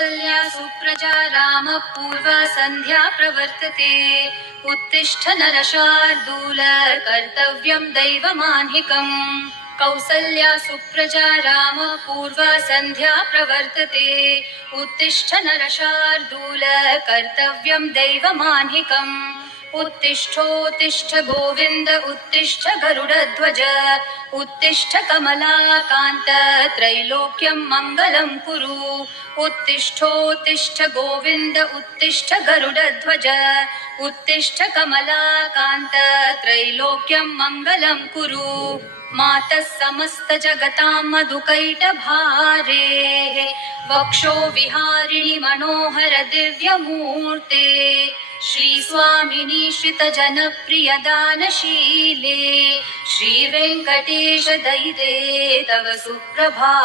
कौसल्या सुप्रजा रामः पूर्वा सन्ध्या प्रवर्तते उत्तिष्ठ नरशार्दूल कर्तव्यं दैवमान्हिकम् कौसल्या सुप्रजा रामः पूर्वा सन्ध्या प्रवर्तते उत्तिष्ठ नरशार्दूल कर्तव्यं दैवमान्हिकम् उत्तिष्ठोत्तिष्ठ गोविन्द उत्तिष्ठ गरुडध्वज उत्तिष्ठ कमलाकान्त त्रैलोक्यं मङ्गलं कुरु उत्तिष्ठोत्तिष्ठ गोविन्द उत्तिष्ठ गरुडध्वज उत्तिष्ठ कमलाकान्त त्रैलोक्यं मङ्गलं कुरु मातः समस्त जगतां मधुकैटभारेः वक्षो विहारिणि मनोहर दिव्यमूर्ते श्रीस्वामिनि श्रितजनप्रियदानशीले श्रीवेङ्कटेश दयिते तव सुप्रभातम्।